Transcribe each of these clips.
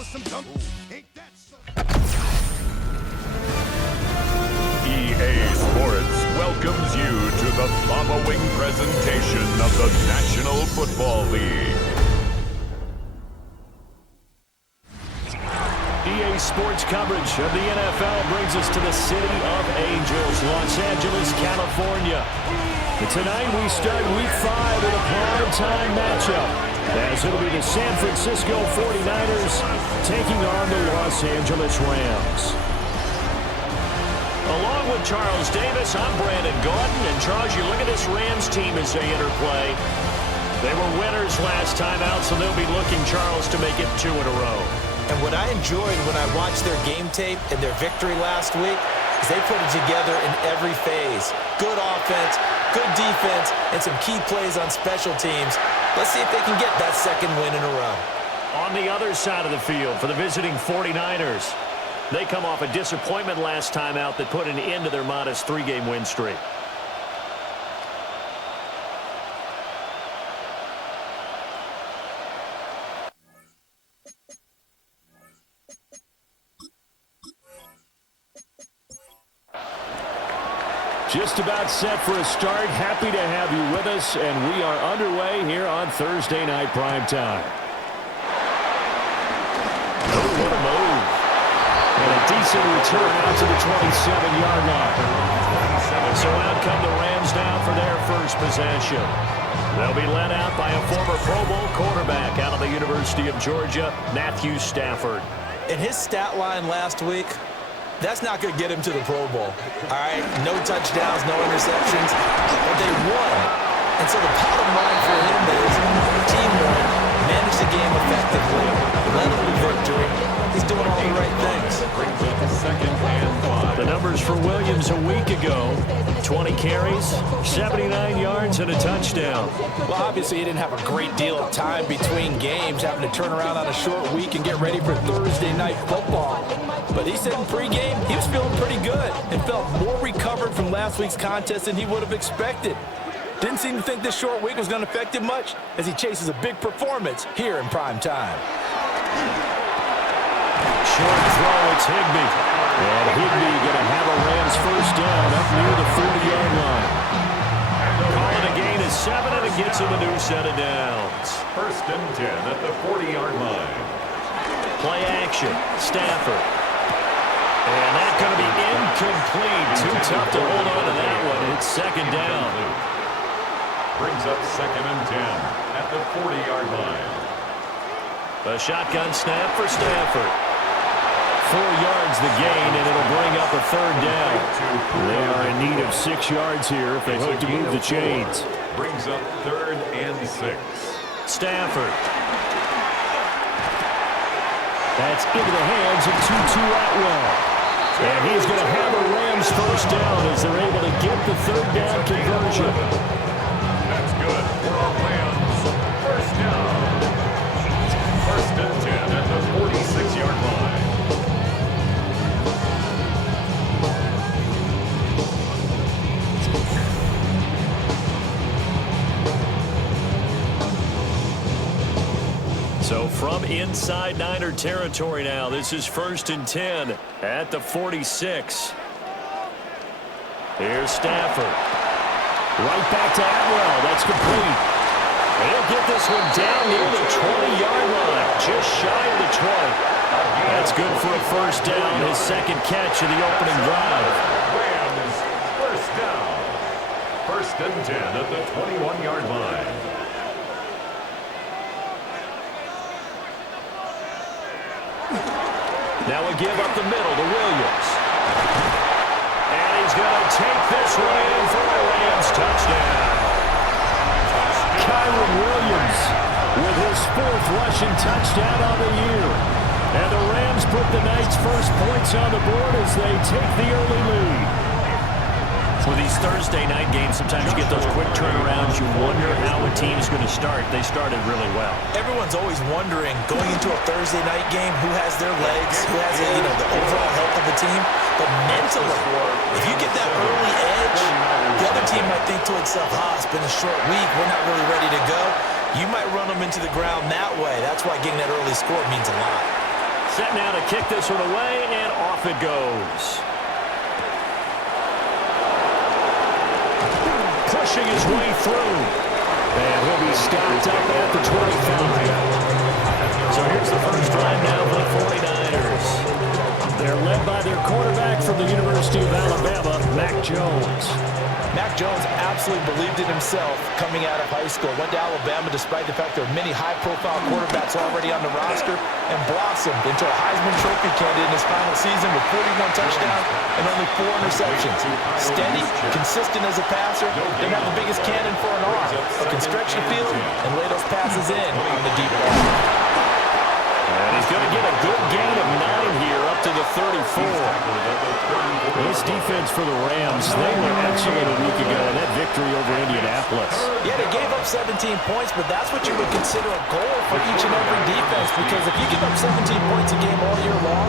EA Sports welcomes you to the following presentation of the National Football League. EA Sports coverage of the NFL brings us to the City of Angels, Los Angeles, California. And tonight we start Week 5 with a prime-time matchup, as it'll be the San Francisco 49ers taking on the Los Angeles Rams. Along with Charles Davis, I'm Brandon Gordon. And Charles, you look at this Rams team as they interplay. They were winners last time out, so they'll be looking, Charles, to make it 2 in a row. And what I enjoyed when I watched their game tape and their victory last week is they put it together in every phase. Good offense, good defense, and some key plays on special teams. Let's see if they can get that second win in a row. On the other side of the field for the visiting 49ers, they come off a disappointment last time out that put an end to their modest 3-game win streak. Just about set for a start. Happy to have you with us, and we are underway here on Thursday Night Primetime. Oh, what a move. And a decent return out to the 27-yard line. So out come the Rams now for their first possession. They'll be led out by a former Pro Bowl quarterback out of the University of Georgia, Matthew Stafford. In his stat line last week, that's not going to get him to the Pro Bowl. All right, no touchdowns, no interceptions, but they won. And so the bottom line for him is team won, managed the game effectively, led them to victory. He's doing all the right things. Second and 5. The numbers for Williams a week ago, 20 carries, 79 yards, and a touchdown. Well, obviously he didn't have a great deal of time between games, having to turn around on a short week and get ready for Thursday Night Football. But he said in pregame he was feeling pretty good and felt more recovered from last week's contest than he would have expected. Didn't seem to think this short week was going to affect him much as he chases a big performance here in prime time. Short throw, it's Higbee. And Higbee going to have a Rams first down up near the 40-yard line. Calling a gain of 7, and it gets him a new set of downs. First and 10 at the 40-yard line. Play action, Stafford. And that's going to be incomplete. Too tough to hold on to that one. It's second down. Brings up second and 10 at the 40-yard line. A shotgun snap for Stafford. 4 yards the gain, and it'll bring up a third down. They are in need of 6 yards here if they hope to move the chains. Brings up third and 6. Stafford. That's into the hands of Tutu Atwell. And he's going to have a Rams first down as they're able to get the third down conversion. That's good for our Rams. First down. First and 10 at the 46-yard line. So from inside Niner territory now, this is first and 10 at the 46. Here's Stafford. Right back to Atwell. That's complete. He'll get this one down near the 20-yard line, just shy of the 20. That's good for a first down, his second catch of the opening drive. Rams first down. First and 10 at the 21-yard line. Now we give up the middle to Williams. And he's going to take this one in for a Rams touchdown. Kyron Williams with his 4th rushing touchdown on the year. And the Rams put the night's first points on the board as they take the early lead. With these Thursday night games, sometimes you get those quick turnarounds. You wonder how a team's going to start. They started really well. Everyone's always wondering, going into a Thursday night game, who has their legs, who has the overall health of the team. But mentally, if you get that early edge, the other team might think to itself, it's been a short week, we're not really ready to go. You might run them into the ground that way. That's why getting that early score means a lot. Set now to kick this one away, and off it goes. Pushing his way through. And he'll be stopped up at the 25. So here's the first drive now for the 49ers. They're led by their quarterback from the University of Alabama, Mac Jones. Mac Jones absolutely believed in himself coming out of high school. Went to Alabama despite the fact there were many high-profile quarterbacks already on the roster and blossomed into a Heisman Trophy candidate in his final season with 41 touchdowns and only 4 interceptions. Steady, consistent as a passer, didn't have the biggest cannon for an arm, but can stretch the field and lay those passes in on the deep ball. And he's going to get a good gain of 9 here up to the 34. This defense for the Rams, they were excellent a week ago in that victory over Indianapolis. Yeah, they gave up 17 points, but that's what you would consider a goal for each and every defense, because if you give up 17 points a game all year long,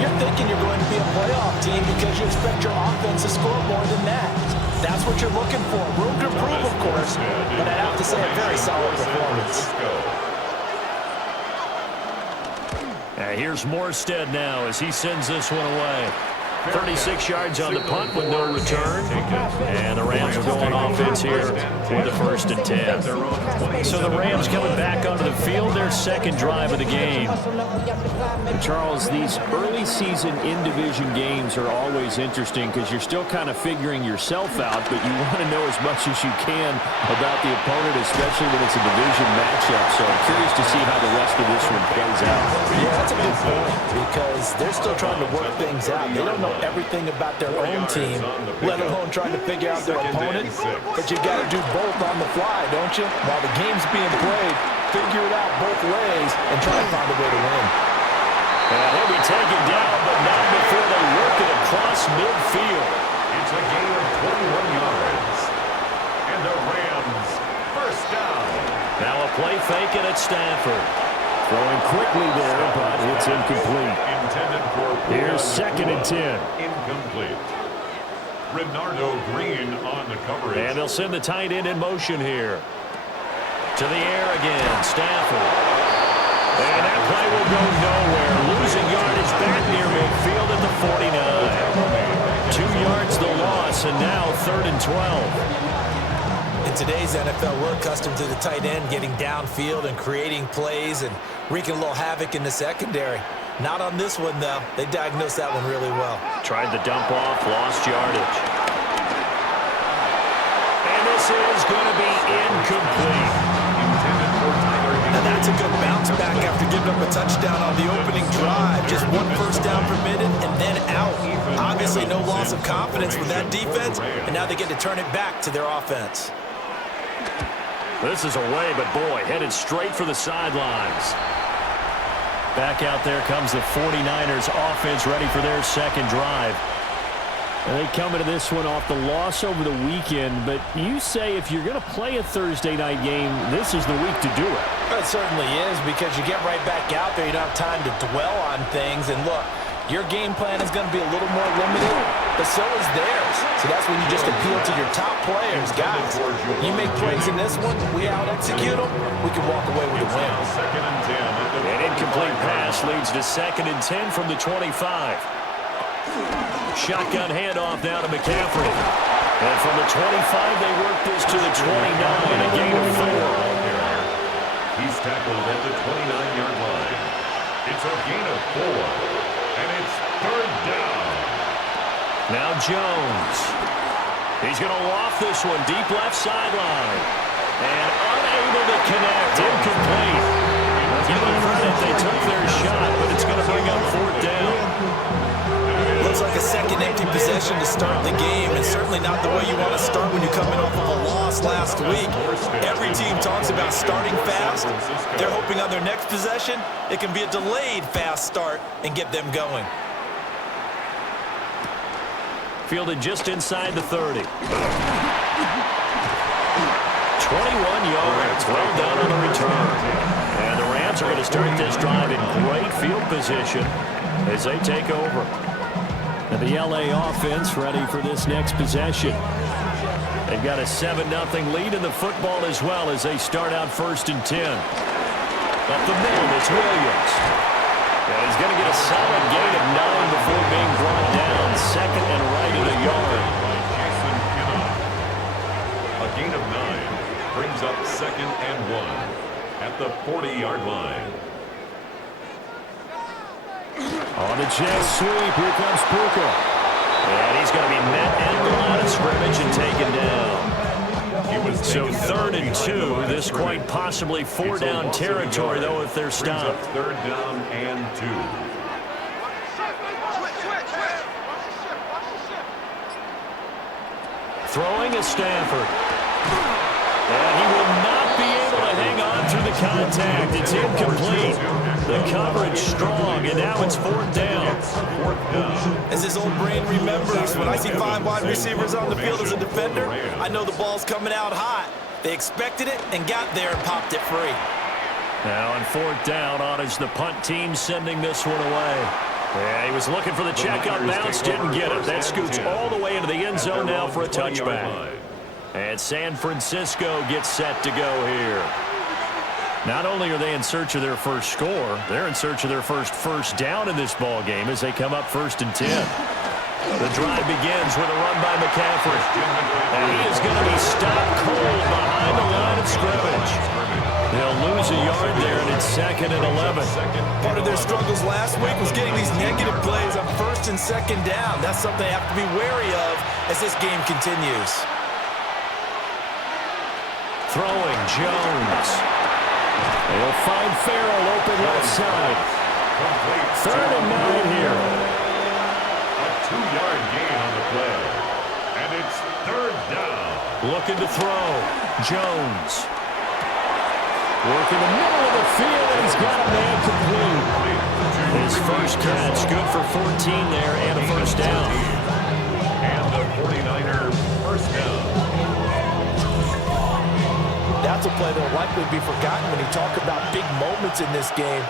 you're thinking you're going to be a playoff team because you expect your offense to score more than that. That's what you're looking for. Room to improve, of course, but I have to say a very solid performance. Here's Morstead now as he sends this one away. 36 yards on the punt with no return. And the Rams are going offense here with the 1st and 10. So the Rams coming back onto the field, their second drive of the game. And Charles, these early season in-division games are always interesting because you're still kind of figuring yourself out, but you want to know as much as you can about the opponent, especially when it's a division matchup. So I'm curious to see how the rest of this one plays out. Yeah, that's a good point because they're still trying to work things out. They don't know everything about their own team, let alone trying to figure out their opponent. But you got to do both on the fly, don't you? While the game's being played, figure it out both ways and try to find a way to win. And he'll be taken down, but not before they work it across midfield. It's a gain of 21 yards. And the Rams, first down. Now a play fake it at Stafford. Throwing quickly there, but it's incomplete. Here's 2nd and 10. Incomplete. Renardo Green on the coverage. And they'll send the tight end in motion here. To the air again, Stafford. And that play will go nowhere. Losing yardage back near midfield at the 49. 2 yards the loss, and now 3rd and 12. In today's NFL, we're accustomed to the tight end getting downfield and creating plays and wreaking a little havoc in the secondary. Not on this one, though. They diagnosed that one really well. Tried the dump off, lost yardage. And this is going to be incomplete. Now that's a good bounce back after giving up a touchdown on the opening drive. Just 1 first down permitted and then out. Obviously no loss of confidence with that defense, and now they get to turn it back to their offense. This is away, but boy, headed straight for the sidelines. Back out there comes the 49ers offense ready for their second drive. And they come into this one off the loss over the weekend, but you say if you're going to play a Thursday night game, this is the week to do it. It certainly is, because you get right back out there. You don't have time to dwell on things. And look, your game plan is going to be a little more limited, but so is theirs. So that's when you just appeal to your top players. Guys, you make plays in this one, we out-execute them, we can walk away with a win. An incomplete pass leads to 2nd and 10 from the 25. Shotgun handoff now to McCaffrey. And from the 25, they work this to the 29, a gain of 4. He's tackled at the 29-yard line. It's a gain of 4, and it's 3rd down. Now Jones. He's going to loft this one deep left sideline. And unable to connect. Incomplete. Give them credit. They took their shot, but it's going to bring up 4th down. Looks like a second empty possession to start the game, and certainly not the way you want to start when you're coming off of a loss last week. Every team talks about starting fast. They're hoping on their next possession, it can be a delayed fast start and get them going. Fielded just inside the 30. 21 yards. Well done on the return. And the Rams are going to start this drive in great field position as they take over. And the LA offense ready for this next possession. They've got a 7-0 lead in the football as well as they start out 1st and 10. Up the middle, it's Williams. And he's going to get a solid gain of 9 before being brought down. Second and right at a yard. A gain of 9 brings up second and 1 at the 40-yard line. On the jet sweep, here comes Puka. And he's going to be met at the line of scrimmage and taken down. So 3rd and 2, this quite possibly 4-down territory, though, if they're stopped. 3rd down and 2. Throwing is Stanford. And he will not be able to hang on through the contact. It's incomplete. The coverage strong, and now it's 4th down. As his old brain remembers, when I see 5 wide receivers on the field as a defender, I know the ball's coming out hot. They expected it and got there and popped it free. Now on 4th down, on is the punt team sending this one away. Yeah, he was looking for the checkup bounce, didn't get it. That scoots all the way into the end zone now for a touchback. And San Francisco gets set to go here. Not only are they in search of their first score, they're in search of their first down in this ball game as they come up 1st and 10. The drive begins with a run by McCaffrey. And he is going to be stopped cold behind the line of scrimmage. They'll lose a yard there, and it's 2nd and 11. Part of their struggles last week was getting these negative plays on 1st and 2nd down. That's something they have to be wary of as this game continues. Throwing, Jones. They'll find Farrell open left side. 3rd and 9 here. A 2-yard gain on the play. And it's 3rd down. Looking to throw. Jones. Working the middle of the field, and he's got a man complete. His first catch, good for 14 there, and a 1st down. And the 49er 1st down. That's a play that will likely be forgotten when you talk about big moments in this game.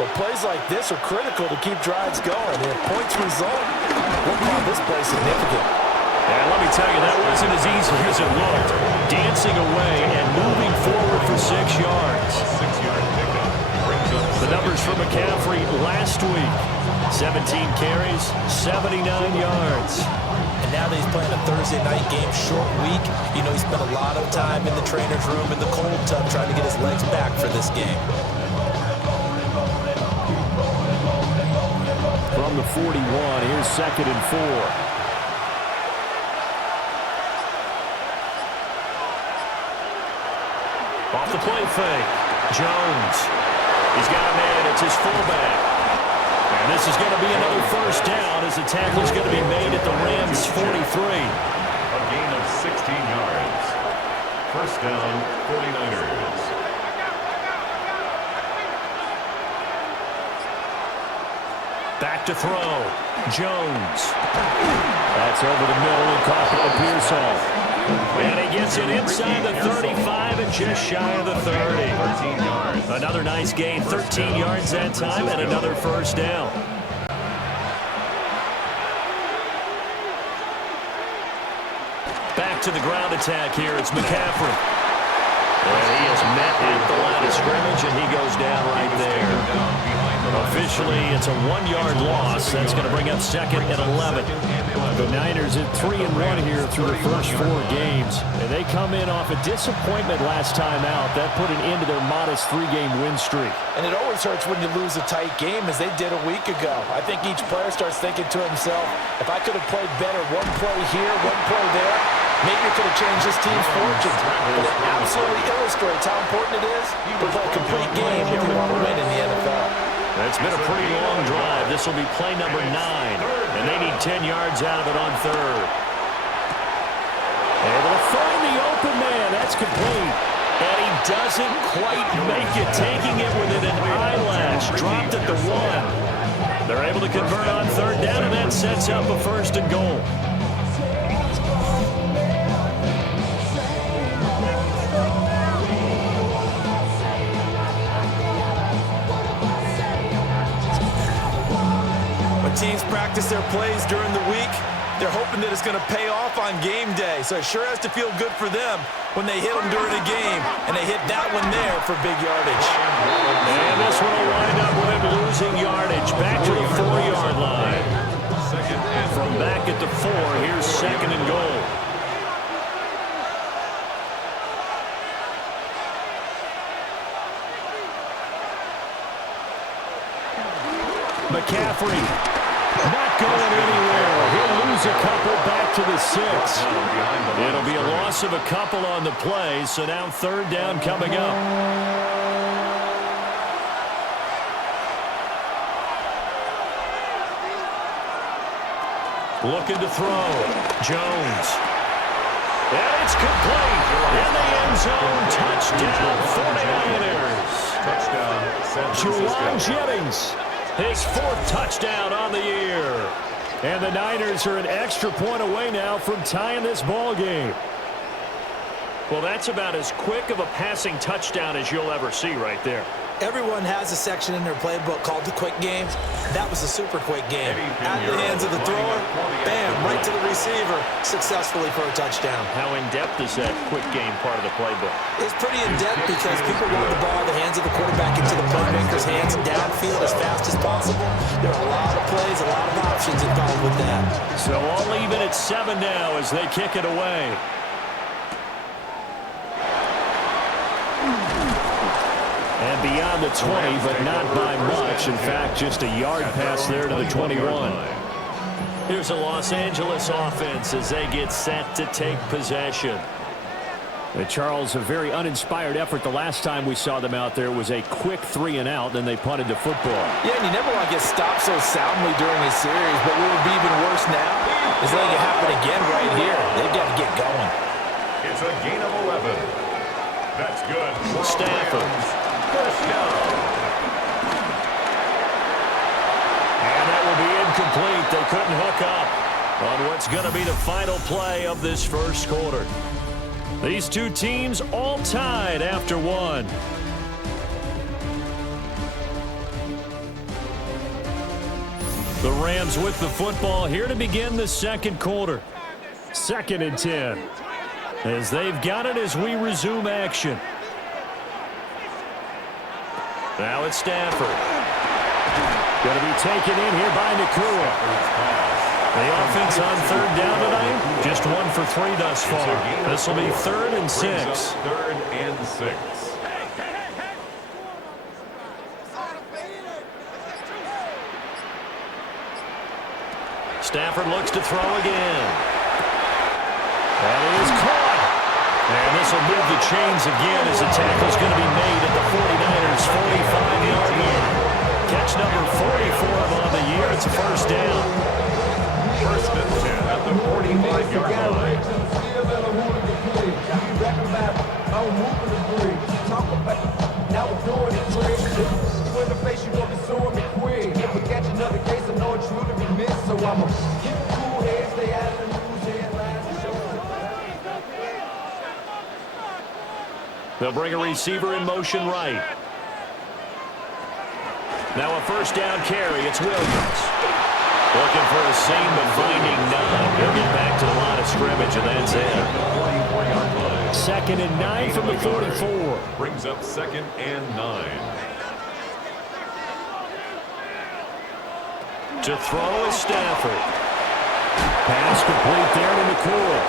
But plays like this are critical to keep drives going. And if points result, we'll call this play significant. And let me tell you, that wasn't as easy as it looked. Dancing away and moving forward for 6 yards. 6-yard pickup brings up the numbers for McCaffrey last week. 17 carries, 79 yards. And now that he's playing a Thursday night game, short week, you know he spent a lot of time in the trainer's room in the cold tub trying to get his legs back for this game. From the 41, here's 2nd and 4. Off the play fake. Jones. He's got a man. It's his fullback. And this is going to be another 1st down as the tackle's going to be made at the Rams' 43. A gain of 16 yards. 1st down, 49ers. Back to throw. Jones. That's over the middle and caught by Pearsall. And he gets it inside the 35 and just shy of the 30. 13 yards. Another nice gain, 13 yards that time, and another 1st down. Back to the ground attack here. It's McCaffrey. And he is met at the line of scrimmage, and he goes down right there. Officially, it's a 1-yard loss. That's going to bring up 2nd and 11. The Niners at 3-1 here through the first 4 games. And they come in off a disappointment last time out. That put an end to their modest 3-game win streak. And it always hurts when you lose a tight game, as they did a week ago. I think each player starts thinking to himself, if I could have played better one play here, one play there, maybe it could have changed this team's fortunes. But it absolutely illustrates how important it is to play a complete game if you want to win in the NFL. It's been a pretty long drive. This will be play number 9, and they need 10 yards out of it on 3rd. Able to find the open man. That's complete. And he doesn't quite make it, taking it within an eyelash. Dropped at the 1. They're able to convert on 3rd down, and that sets up a 1st and goal. Teams practice their plays during the week. They're hoping that it's going to pay off on game day. So it sure has to feel good for them when they hit them during a game. And they hit that one there for big yardage. And this one will wind up with him losing yardage. back at the 4. Here's second and goal. McCaffrey not going anywhere. He'll lose a couple back to the 6. It'll be a loss of a couple on the play, so now third down coming up. Looking to throw. Jones. And it's complete. In the end zone. Touchdown, 49ers. Touchdown, San Juwan Francisco. Jennings. His 4th touchdown on the year. And the Niners are an extra point away now from tying this ball game. Well, that's about as quick of a passing touchdown as you'll ever see right there. Everyone has a section in their playbook called the quick game. That was a super quick game. Out of the hands of the thrower, bam, right to the receiver, successfully for a touchdown. How in-depth is that quick game part of the playbook? It's pretty in-depth because people want the ball in the hands of the quarterback into the playmaker's hands downfield as fast as possible. There are a lot of plays, a lot of options involved with that. So all even at 7 now as they kick it away. And beyond the 20, but not by much. In fact, just a yard pass there to the 21. Here's a Los Angeles offense as they get set to take possession. Charles, a very uninspired effort. The last time we saw them out there was a quick 3 and out, then they punted the football. Yeah, and you never want to get stopped so soundly during a series, but what would be even worse now is letting it happen again right here. They've got to get going. It's a gain of 11. That's good. Stafford. First down. And that will be incomplete. They couldn't hook up on what's going to be the final play of this first quarter. These two teams all tied after 1. The Rams with the football here to begin the second quarter. 2nd and 10. As they've got it as we resume action. Now it's Stafford. Going to be taken in here by Nakua. The offense on third down tonight, just 1 for 3 thus far. This will be 3rd and 6. 3rd and 6. Stafford looks to throw again. That is caught. And this will move the chains again as the tackle's going to be made at the 49ers' 45-yard line. Catch number 40 for him on the year. It's a first down. 1st and 10 at the 45-yard line. They'll bring a receiver in motion right. Now a first down carry. It's Williams. Looking for a seam, but finding none. He'll get back to the line of scrimmage, and that's it. 44-yard line. 2nd and 9 from the 44. Brings up 2nd and 9. To throw is Stafford. Pass complete there to Nakua.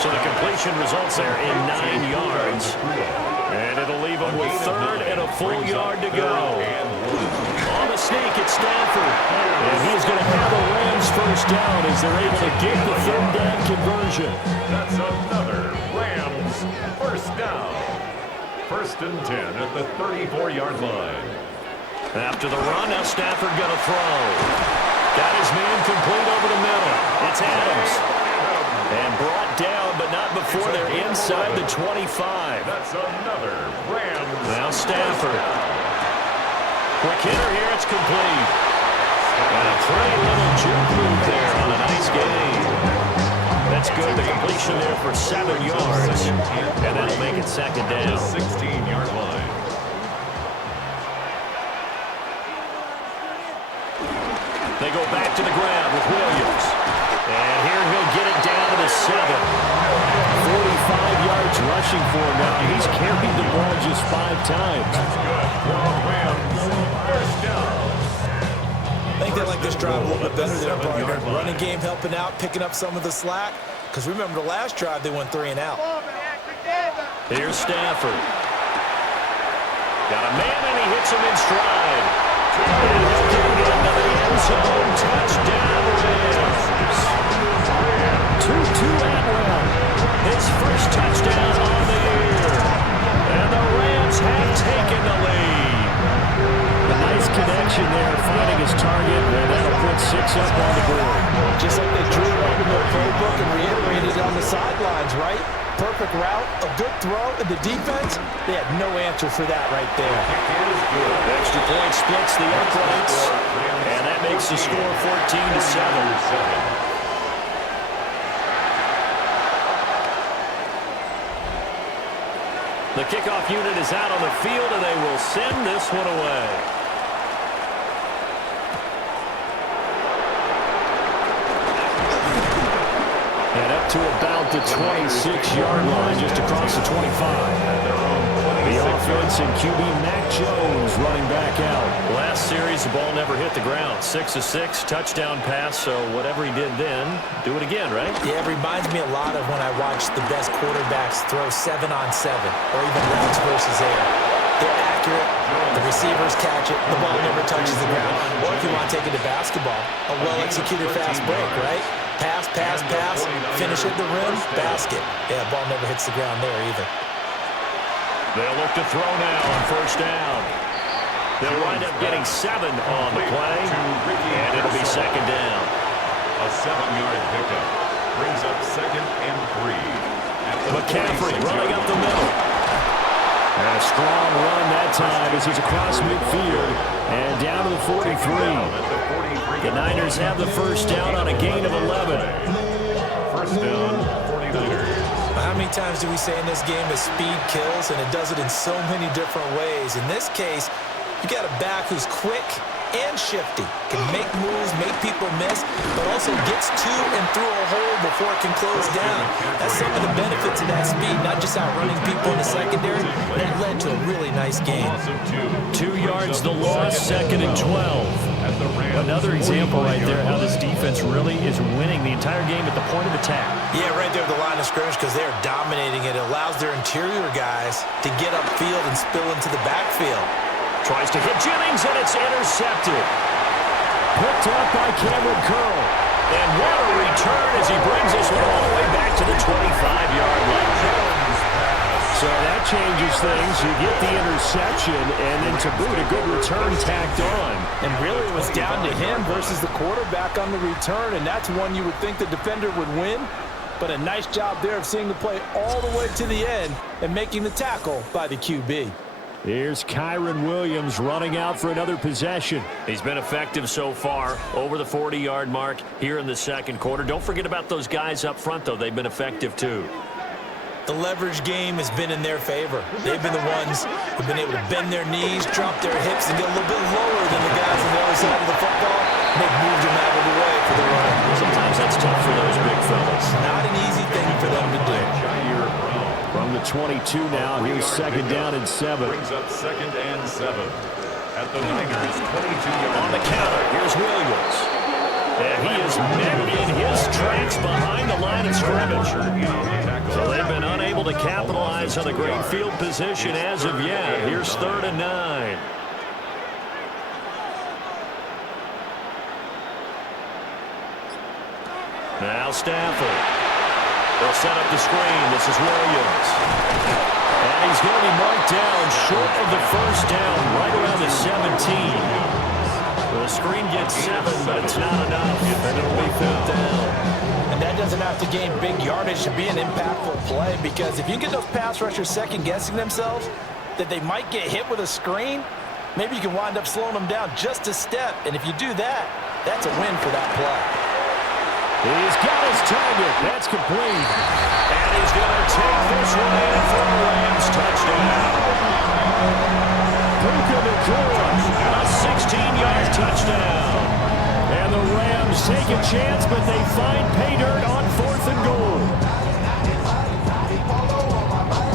So the completion results there in 9 yards. And it'll leave him with 3rd and a full yard to go. On the sneak, it's Stafford. And he's going to have a Rams first down as they're able to get the 3rd down conversion. That's another Rams first down. 1st and 10 at the 34-yard line. After the run, now Stafford going to throw. Got his man complete over the middle. It's Adams. And brought down, but not before they're inside the 25. That's another Rams. Now Stafford. Quick hitter here, it's complete. And a pretty little juke move there on a nice game. That's good. The completion there for 7 yards. And that'll make it 2nd down. 16-yard line. They go back to the ground with Williams. And here he'll get it down to the 7. 45 yards rushing for him now. He's carried the ball just 5 times. That's good. For Rams, first down. I think they like the this drive a little bit better there, partner. Running game helping out, picking up some of the slack. Because remember the last drive, they went 3 and out. Here's Stafford. Got a man, and he hits him in stride. And he'll get it into the end zone. Touchdown, Rams. 2-2 Atwell. His first touchdown on the year. And the Rams have taken the lead. A nice connection there, finding his target, and that'll put 6 up on the board. Just like they drew it up in their playbook and reiterated on the sidelines, right? Perfect route, a good throw, and the defense, they had no answer for that right there. Extra point splits the uprights, and that makes the score 14-7. The kickoff unit is out on the field, and they will send this one away. And up to about the 26-yard line, just across the 25. The offense and QB Mac Jones running back out. Last series, the ball never hit the ground. 6 of 6, touchdown pass, so whatever he did then, do it again, right? Yeah, it reminds me a lot of when I watched the best quarterbacks throw 7-on-7, or even routes versus air. They're accurate, the receivers catch it, the ball never touches the ground. Or if you want to take it to basketball, a well-executed fast break, right? Pass, pass, pass, finish at the rim, basket. Yeah, ball never hits the ground there either. They'll look to throw now on first down. They'll wind up getting 7 on the play, and it'll be second down. A 7-yard pickup brings up 2nd and 3. McCaffrey running up the middle. And a strong run that time as he's across midfield and down to the 43. The Niners have the first down on a gain of 11. First down, 49ers. How many times do we say in this game that speed kills, and it does it in so many different ways? In this case, you got a back who's quick and shifty, can make moves, make people miss, but also gets to and through a hole before it can close down. That's some of the benefits of that speed, not just outrunning people in the secondary. That led to a really nice game. 2 yards the loss, 2nd and 12. Another example right there how this defense really is winning the entire game at the point of attack. Yeah, right there at the line of scrimmage because they're dominating it. It allows their interior guys to get upfield and spill into the backfield. Tries to hit Jennings, and it's intercepted. Picked up by Cameron Curl. And what a return as he brings this one all the way back to the 25-yard line. So that changes things. You get the interception, and then to boot, a good return tacked on. And really it was down to him versus the quarterback on the return, and that's one you would think the defender would win. But a nice job there of seeing the play all the way to the end and making the tackle by the QB. Here's Kyron Williams running out for another possession. He's been effective so far, over the 40-yard mark here in the second quarter. Don't forget about those guys up front, though. They've been effective, too. The leverage game has been in their favor. They've been the ones who've been able to bend their knees, drop their hips, and get a little bit lower than the guys on the other side of the football. And they've moved them out of the way for the running. Sometimes that's tough for those big fellas. Not an easy thing for them to do. From the 22 now, here's second down and 7. Brings up 2nd and 7. At the Niners, 22-yard on the counter, here's Williams. And he is met in his tracks behind the line of scrimmage. So they've been unable to capitalize on the great field position as of yet. Here's 3rd and 9. Now Stafford. They'll set up the screen. This is Williams. And he's going to be marked down short of the first down, right around the 17. The screen gets 7, but it's not enough. And it'll be 5th down. And that doesn't have to gain big yardage to be an impactful play, because if you get those pass rushers second-guessing themselves that they might get hit with a screen, maybe you can wind up slowing them down just a step. And if you do that, that's a win for that play. He's got his target. That's complete. And he's going to take this one in for a Rams touchdown. Puka Nacua, a 16-yard touchdown. And the Rams take a chance, but they find pay dirt on 4th and goal.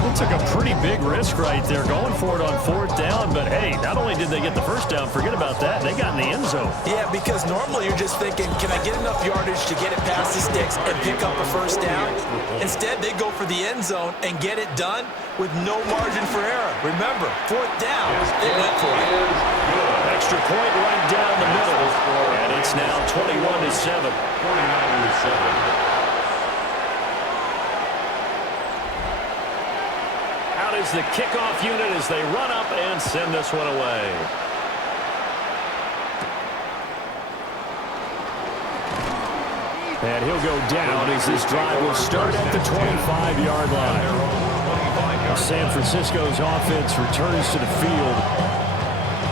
It took a pretty big risk right there, going for it on 4th down. But, hey, not only did they get the first down, forget about that, they got in the end zone. Yeah, because normally you're just thinking, can I get enough yardage to get it past the sticks and pick up a first down? Instead, they go for the end zone and get it done with no margin for error. Remember, 4th down, they went for it. Extra point right down the middle, and it's now 21-7. 49-7. Out is the kickoff unit as they run up and send this one away. And he'll go down as this drive will start at the 25-yard line. San Francisco's offense returns to the field.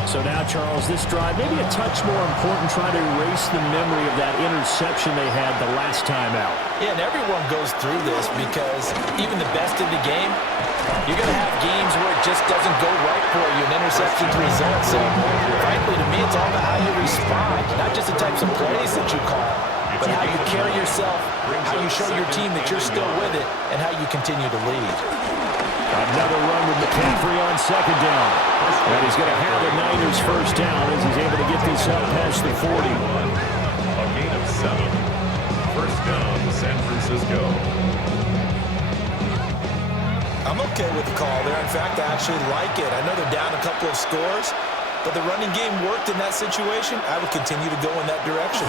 So now, Charles, this drive maybe a touch more important, trying to erase the memory of that interception they had the last time out. Yeah, and everyone goes through this because even the best in the game, you're going to have games where it just doesn't go right for you, and interceptions result. So, frankly, to me, it's all about how you respond, not just the types of plays that you call, but how you carry yourself, how you show your team that you're still with it, and how you continue to lead. Another run with McCaffrey on 2nd down. And he's going to have the Niners first down as he's able to get this up past the 40. A gain of 7. First down, San Francisco. I'm okay with the call there. In fact, I actually like it. I know they're down a couple of scores, but the running game worked in that situation. I would continue to go in that direction.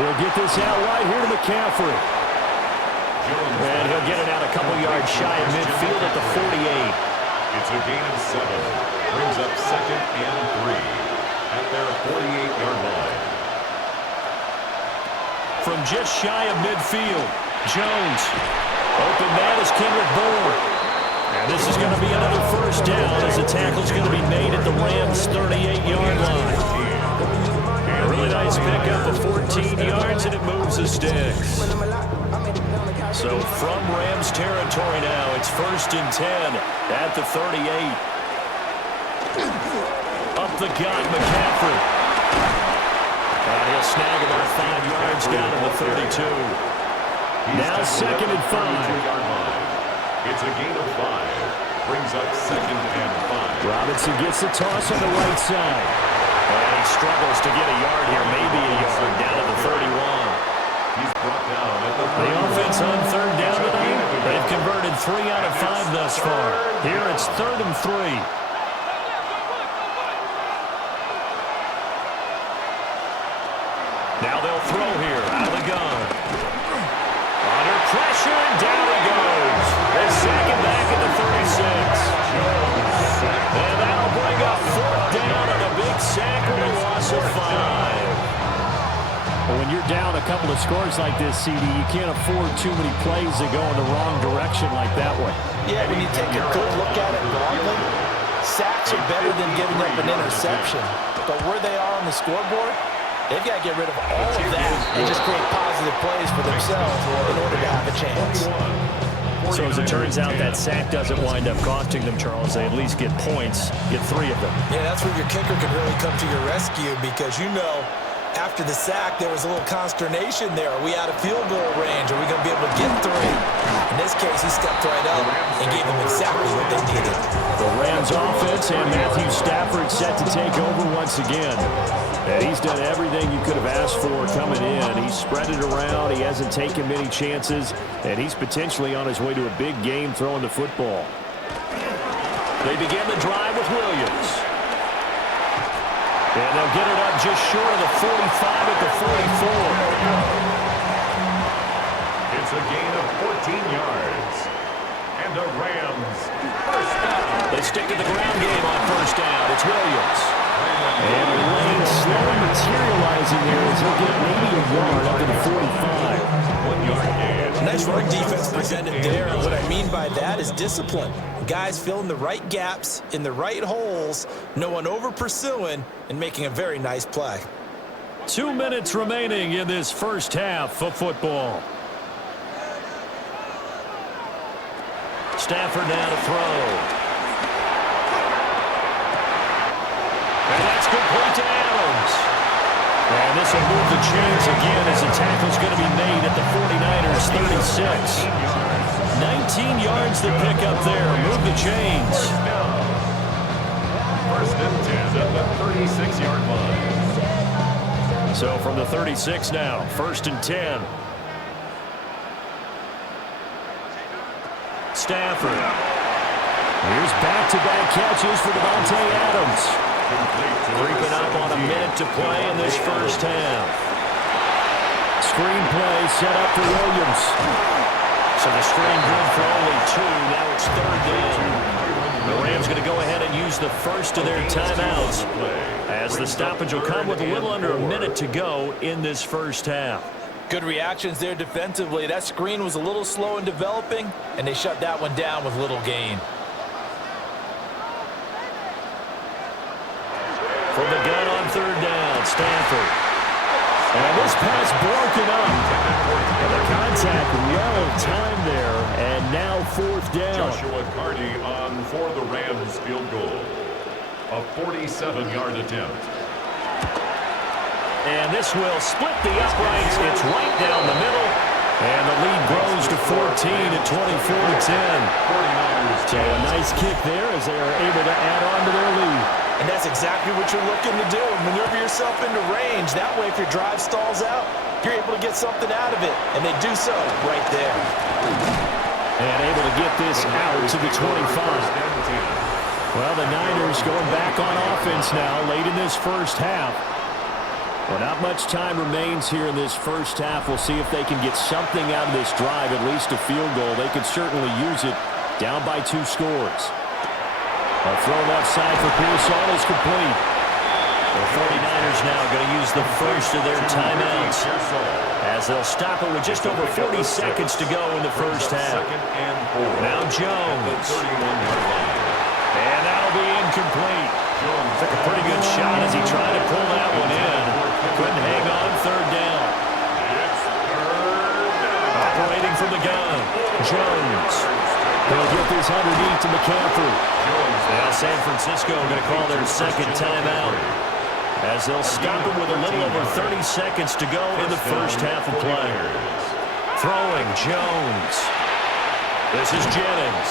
He'll get this out right here to McCaffrey. And he'll get it out a couple yards shy of midfield at the 48. It's a gain of 7. Brings up 2nd and 3 at their 48-yard line. From just shy of midfield, Jones. Open man is Kendrick Bourne. And this is going to be another first down as the tackle's going to be made at the Rams' 38-yard line. A really nice pickup of 14 yards, and it moves the sticks. So from Rams territory now, it's 1st and 10 at the 38. Up the gut, McCaffrey. And he'll snag about 5 yards down to the 32. Now 2nd and 5. It's a gain of 5. Brings up 2nd and 5. Robinson gets the toss on the right side. And he struggles to get a yard here, maybe a yard down to the 31. He's brought down at the The offense on 3rd down today, they've converted 3 out of 5 thus far. Here it's 3rd and 3. Now they'll throw here out of the gun. Under pressure, and down he goes. They're second back at the 36. And that'll bring up 4th down and a big sack with a loss of 5. Well, when you're down a couple of scores like this, CD, you can't afford too many plays that go in the wrong direction like that one. Yeah, when you take a good look at it broadly, sacks are better than giving up an interception. But where they are on the scoreboard, they've got to get rid of all of that and just create positive plays for themselves in order to have a chance. So as it turns out, that sack doesn't wind up costing them, Charles. They at least get points, get 3 of them. Yeah, that's where your kicker can really come to your rescue because you know after the sack, there was a little consternation there. Are we out of field goal range? Are we going to be able to get 3? In this case, he stepped right up and gave them exactly what they needed. The Rams offense and Matthew Stafford set to take over once again. And he's done everything you could have asked for coming in. He's spread it around. He hasn't taken many chances. And he's potentially on his way to a big game throwing the football. They begin the drive with Williams. And they'll get it up just short of the 45 at the 44. It's a gain of 14 yards. And the Rams first down. They stick to the ground game on first down. It's Williams. And Lane slowly materializing here as he'll get maybe a yard up to the 45. 1 yard gain. Nice run defense presented there. And what I mean by that is discipline. Guys filling the right gaps in the right holes, no one over pursuing, and making a very nice play. 2 minutes remaining in this first half of football. Stafford now to throw. And that's complete to Adams. And this will move the chains again as the tackle's going to be made at the 49ers 36. 19 yards to pick up there. Move the chains. First and 10 at the 36-yard line. So from the 36 now, first and 10. Stafford. Here's back-to-back catches for Devontae Adams. Creeping up on a minute to play in this first half. Screen play set up for Williams. So the screen good for only 2. Now it's third down. The Rams going to go ahead and use the first of their timeouts, as the stoppage will come with a little under a minute to go in this first half. Good reactions there defensively. That screen was a little slow in developing, and they shut that one down with little gain. From the gun on third down, Stanford. And this pass broken up. And the contact well timed there. And now fourth down. Joshua Carty on for the Rams field goal. A 47-yard attempt. And this will split the uprights. It's right down the middle. And the lead grows to 14 at 24-10. So a nice kick there as they are able to add on to their lead. And that's exactly what you're looking to do. Maneuver yourself into range. That way, if your drive stalls out, you're able to get something out of it. And they do so right there. And able to get this out to the 25. Well, the Niners going back on offense now late in this first half. Well, not much time remains here in this first half. We'll see if they can get something out of this drive, at least a field goal. They could certainly use it down by 2 scores. A throw left side for Pearsall is complete. The 49ers now going to use the first of their timeouts, as they'll stop it with just over 40 seconds to go in the first half. Now Jones. And that'll be incomplete. Took a pretty good shot as he tried to pull that one in. Couldn't hang on third down. Operating from the gun, Jones. He'll get this underneath to McCaffrey. Now San Francisco going to call their second timeout, as they'll stop it with a little over 30 seconds to go in the first half of play. Throwing, Jones. This is Jennings.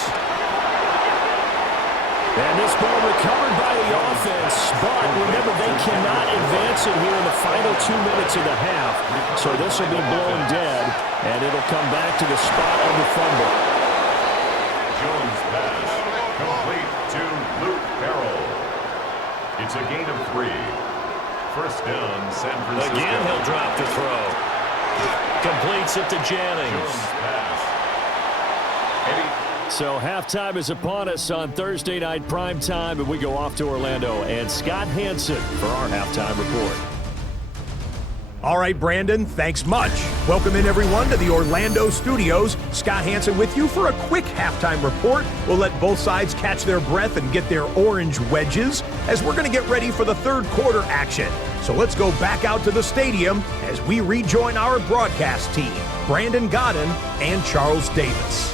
And this ball recovered by the offense, but remember, they cannot advance it here in the final 2 minutes of the half. So this will be blown dead, and it'll come back to the spot of the fumble. Jones pass complete to Luke Carroll. It's a gain of 3. First down, San Francisco. Again, he'll drop to throw. Completes it to Jennings. Jones pass. So halftime is upon us on Thursday night prime time, and we go off to Orlando and Scott Hansen for our halftime report. All right, Brandon, thanks much. Welcome in, everyone, to the Orlando studios. Scott Hansen with you for a quick halftime report. We'll let both sides catch their breath and get their orange wedges as we're going to get ready for the third quarter action. So let's go back out to the stadium as we rejoin our broadcast team, Brandon Godden and Charles Davis.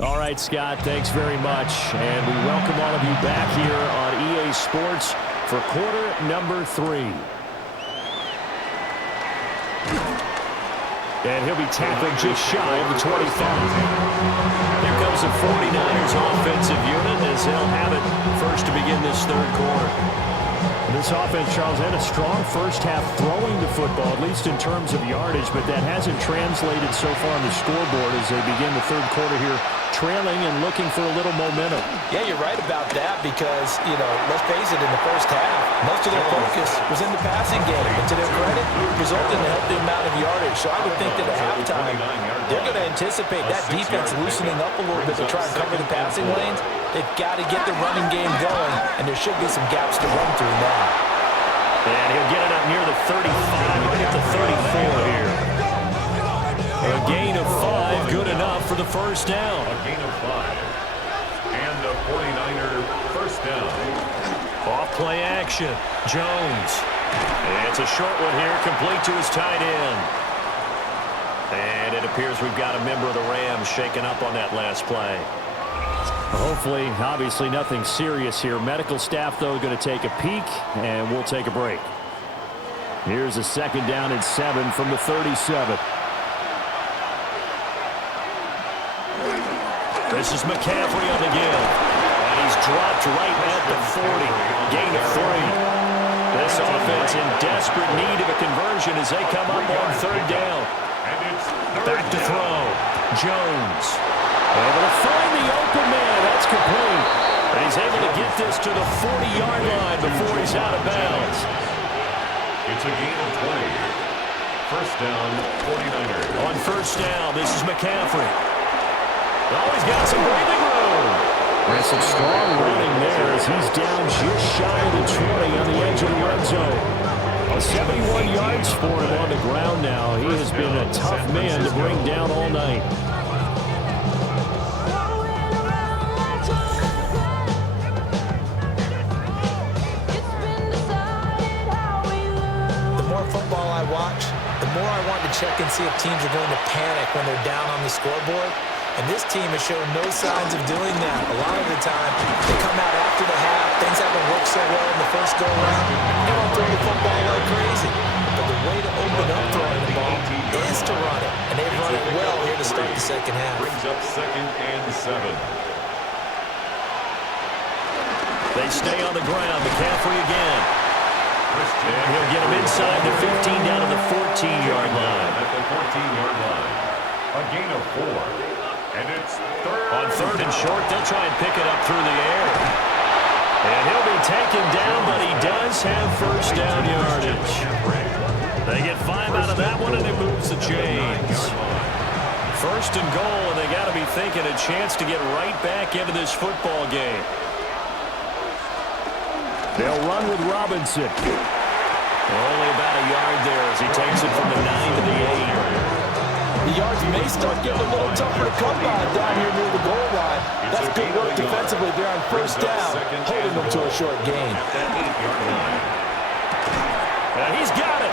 All right, Scott, thanks very much. And we welcome all of you back here on EA Sports for quarter number 3. And he'll be tackled just shy of the 25. Here comes the 49ers offensive unit as they'll have it first to begin this third quarter. This offense, Charles, had a strong first half throwing the football, at least in terms of yardage, but that hasn't translated so far on the scoreboard as they begin the third quarter here, trailing and looking for a little momentum. Yeah, you're right about that because, let's face it, in the first half, most of their focus was in the passing game. And to their credit, resulted in a healthy amount of yardage. So I would think that at halftime, they're going to anticipate that defense loosening up a little bit to try and cover the passing lanes. They've got to get the running game going, and there should be some gaps to run through now. And he'll get it up near the 35. He'll get the 34 here. A gain of 5, good enough for the first down. A gain of 5. And a 49er first down. Off play action. Jones. And it's a short one here, complete to his tight end. And it appears we've got a member of the Rams shaken up on that last play. Hopefully, obviously nothing serious here. Medical staff, though, going to take a peek, and we'll take a break. Here's a 2nd down and 7 from the 37. This is McCaffrey on the give. And he's dropped right at the 40. Gain of 3. This offense in desperate need of a conversion as they come up on 3rd down. Back to throw. Jones. Able to find the open man. That's complete. And he's able to get this to the 40-yard line before he's out of bounds. It's a gain of 20. 1st down, 49ers. On 1st down, this is McCaffrey. Oh, he's got some breathing room. And some strong running there as he's down just shy of the 20 on the edge of the red zone. 71 yards for him on the ground now. He has been a tough man to bring down all night. The more football I watch, the more I want to check and see if teams are going to panic when they're down on the scoreboard. And this team has shown no signs of doing that. A lot of the time, they come out after the half. Things haven't worked so well in the first go-around. They don't throw the football like crazy. But the way to open up throwing the ball is to run it. And they've run it well here to start the 2nd half. Brings up 2nd and 7. They stay on the ground. McCaffrey again. And he'll get him inside the 15 down to the 14-yard line. At the 14-yard line. A gain of 4. And it's 3rd. On 3rd and short, they'll try and pick it up through the air. And he'll be taken down, but he does have 1st down yardage. They get 5 out of that one, and it moves the chains. 1st and goal, and they got to be thinking a chance to get right back into this football game. They'll run with Robinson. Only about a yard there as he takes it from the 9 to the 8. The yards may start getting a little tougher to come by down here near the goal line. That's good work defensively there on 1st down, holding them to a short gain. And he's got it.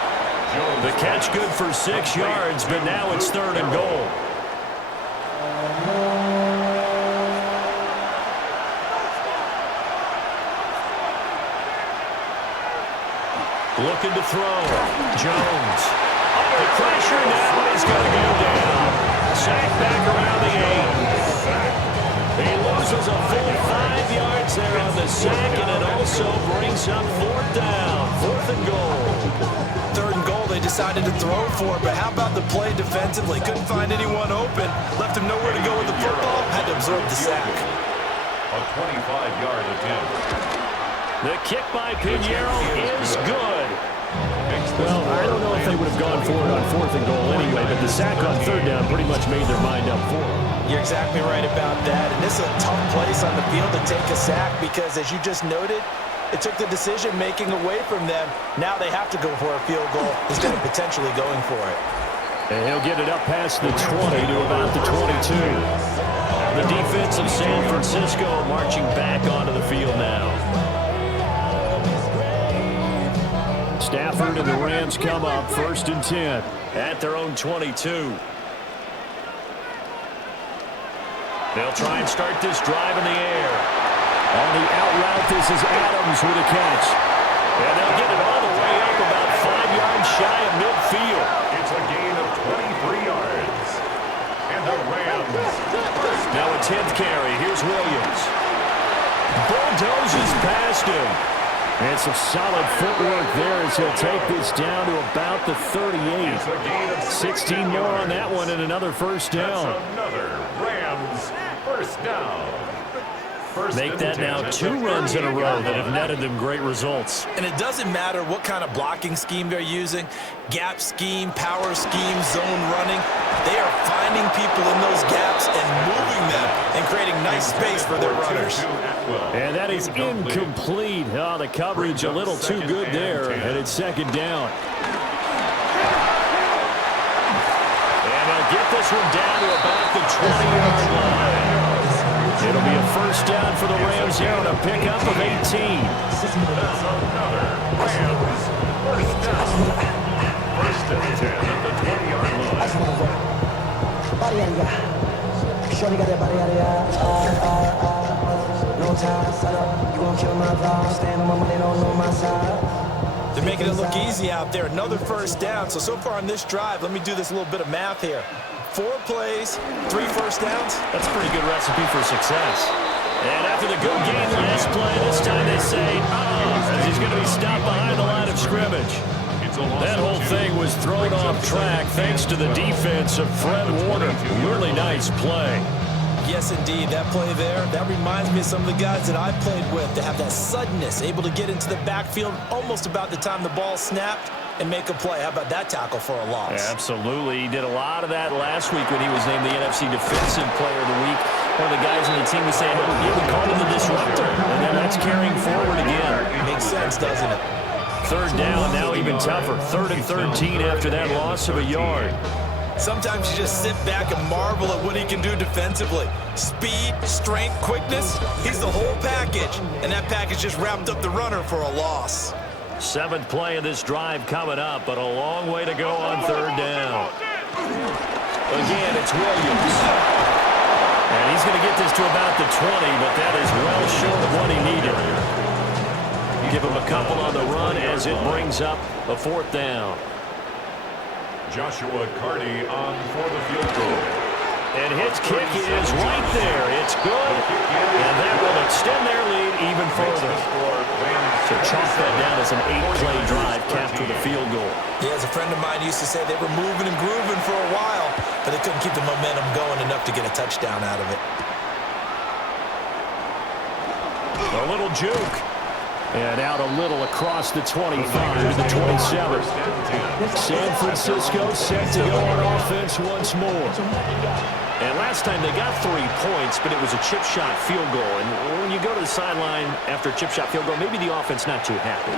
The catch good for 6 yards, but now it's 3rd and goal. Looking to throw. Jones. Under pressure now, and he's going to go down. Sack back around the 8. He loses a full 5 yards there on the sack, and it also brings up 4th down. 4th and goal. 3rd and goal they decided to throw for, but how about the play defensively? Couldn't find anyone open. Left him nowhere to go with the football. Had to absorb the sack. A 25-yard attempt. The kick by Pinheiro is good. Well, I don't know if they would have gone for it on 4th and goal anyway, but the sack on 3rd down pretty much made their mind up for it. You're exactly right about that, and this is a tough place on the field to take a sack because, as you just noted, it took the decision-making away from them. Now they have to go for a field goal instead of potentially going for it. And he'll get it up past the 20 to about the 22. The defense of San Francisco marching back onto the field now. Stafford and the Rams come up 1st and 10 at their own 22. They'll try and start this drive in the air. On the out route, this is Adams with a catch. And they'll get it all the way up about 5 yards shy of midfield. It's a gain of 23 yards. And the Rams. Now a 10th carry. Here's Williams. Bulldozes past him. And some solid footwork there as he'll take this down to about the 38. 16 more on that one and another 1st down. That's another Rams 1st down. Make that now 2 runs in a row that have netted them great results. And it doesn't matter what kind of blocking scheme they're using, gap scheme, power scheme, zone running. They are finding people in those gaps and moving them and creating nice space for their runners. And that is incomplete. Oh, the coverage a little too good there, and it's 2nd down. And they'll get this one down to about the 20-yard line. It'll be a 1st down for the Rams here on a pickup of 18. That's another Rams 1st down. 1st and 10 at the 20-yard line. They're making it look easy out there. Another first down. So far on this drive, let me do this little bit of math here. 4 plays, 3 first downs. That's a pretty good recipe for success. And after the good game last play, this time they say, as he's going to be stopped behind the line of scrimmage. That whole thing was thrown off track thanks to the defense of Fred Warner. Really nice play. Yes, indeed. That play there, that reminds me of some of the guys that I played with to have that suddenness, able to get into the backfield almost about the time the ball snapped and make a play. How about that tackle for a loss? Yeah, absolutely. He did a lot of that last week when he was named the NFC Defensive Player of the Week. One of the guys on the team was saying, hey, we called him the disruptor. And then that's carrying forward again. Makes sense, doesn't it? Third down, now even tougher. 3rd and 13 after that loss of a yard. Sometimes you just sit back and marvel at what he can do defensively. Speed, strength, quickness, he's the whole package. And that package just wrapped up the runner for a loss. 7th play of this drive coming up, but a long way to go on 3rd down. Again, it's Williams. And he's going to get this to about the 20, but that is well short of what he needed. Give him a couple on the run as it brings up a 4th down. Joshua Carty on for the field goal. And his kick is right there. It's good. And that will extend their lead even further. So chalk that down as an 8-play drive capped with a field goal. Yeah, as a friend of mine used to say, they were moving and grooving for a while, but they couldn't keep the momentum going enough to get a touchdown out of it. A little juke. And out a little across the 25 to the 27. San Francisco set to go on offense once more. And last time they got 3 points, but it was a chip shot field goal. And when you go to the sideline after a chip shot field goal, maybe the offense not too happy.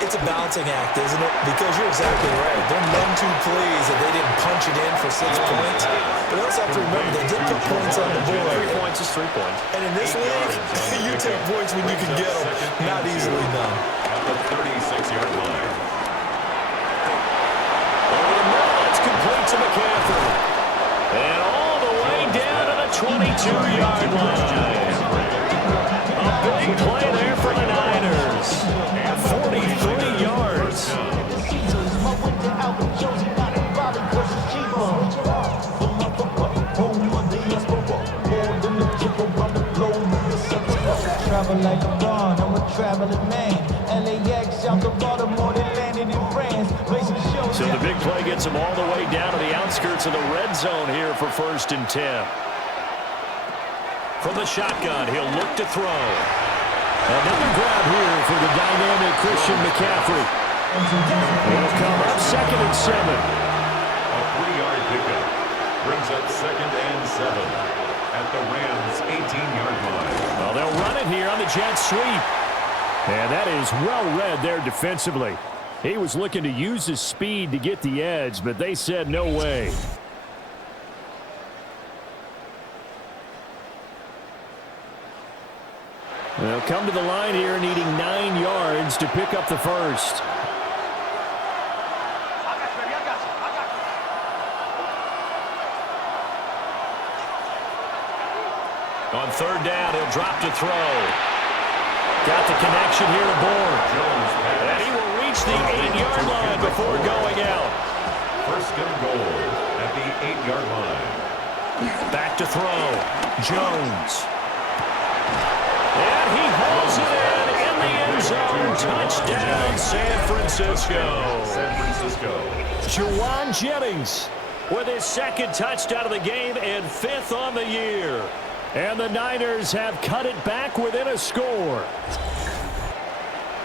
It's a balancing act, isn't it? Because you're exactly right. They're none too pleased that they didn't punch it in for 6 points. But they also have to remember they did put points on the board. 3 points is 3 points. And in this league, you take points when you can get them. Not easily done. At the 36-yard line. Over the middle, it's complete to McCaffrey. And all the way down to the 22-yard line. A big play there for the Niners. 43 yards. Travel like a bond, I'm a traveling man. LAX out to Baltimore, they landed in France. So the big play gets him all the way down to the outskirts of the red zone here for 1st and 10. From the shotgun, he'll look to throw. Another grab here for the dynamic Christian McCaffrey. It'll come up 2nd and 7. A 3-yard pickup brings up 2nd and 7 at the Rams' 18-yard line. Well, they'll run it here on the jet sweep. And that is well read there defensively. He was looking to use his speed to get the edge, but they said no way. They'll come to the line here needing 9 yards to pick up the first. On 3rd down, he'll drop to throw. Got the connection here to Bourne. And he will reach the 8-yard line before going out. 1st and goal at the 8-yard line. Back to throw. Jones. And he hauls it in the end zone. Touchdown, San Francisco. San Francisco. Juwan Jennings with his 2nd touchdown of the game and 5th on the year. And the Niners have cut it back within a score.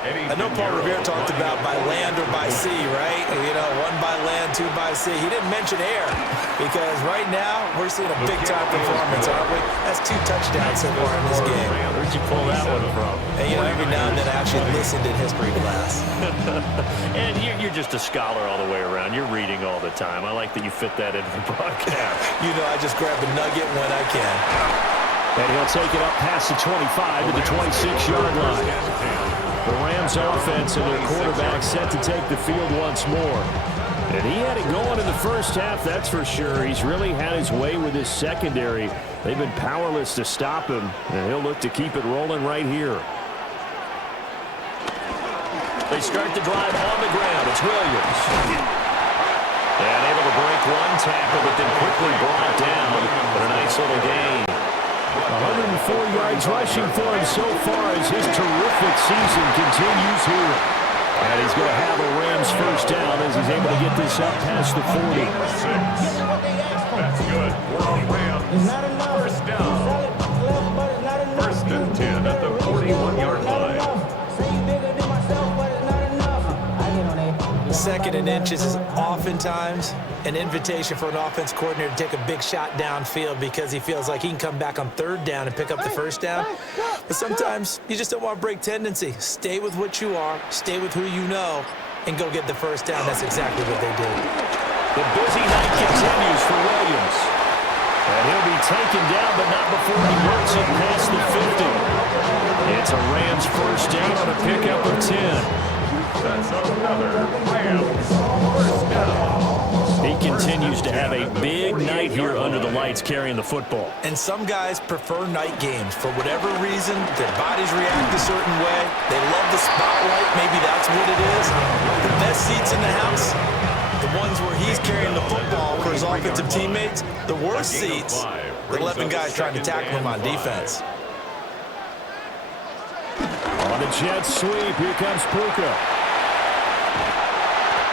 I know Paul Revere talked about by land or by sea, right? You know, 1 by land, 2 by sea. He didn't mention air because right now we're seeing a big-time performance, aren't we? That's 2 touchdowns so far in this game. Where'd you pull that one from? And, you know, every now and then I actually listened in history class. And you're just a scholar all the way around. You're reading all the time. I like that you fit that into the broadcast. You know, I just grab a nugget when I can. And he'll take it up past the 25 to the 26-yard line. The Rams offense and their quarterback set to take the field once more. And he had it going in the first half, that's for sure. He's really had his way with his secondary. They've been powerless to stop him, and he'll look to keep it rolling right here. They start the drive on the ground. It's Williams. And able to break one tackle, but then quickly brought down. But a nice little gain. 104 yards rushing for him so far as his terrific season continues here. And he's going to have a Rams first down as he's able to get this up past the 40. That's good. We're on Rams. First down. First and 10 at the 41-yard line. Second and inches is oftentimes an invitation for an offense coordinator to take a big shot downfield because he feels like he can come back on third down and pick up the first down. But sometimes you just don't want to break tendency. Stay with what you are, stay with who you know, and go get the first down. That's exactly what they did. The busy night continues for Williams. And he'll be taken down, but not before he works it past the 50. It's a Rams first down on a pickup of 10. That's another Rams first down. He continues to have a big night here under the lights carrying the football. And some guys prefer night games. For whatever reason, their bodies react a certain way. They love the spotlight. Maybe that's what it is. The best seats in the house, the ones where he's carrying the football for his offensive teammates. The worst seats, the 11 guys trying to tackle him on defense. On the jet sweep, here comes Puka.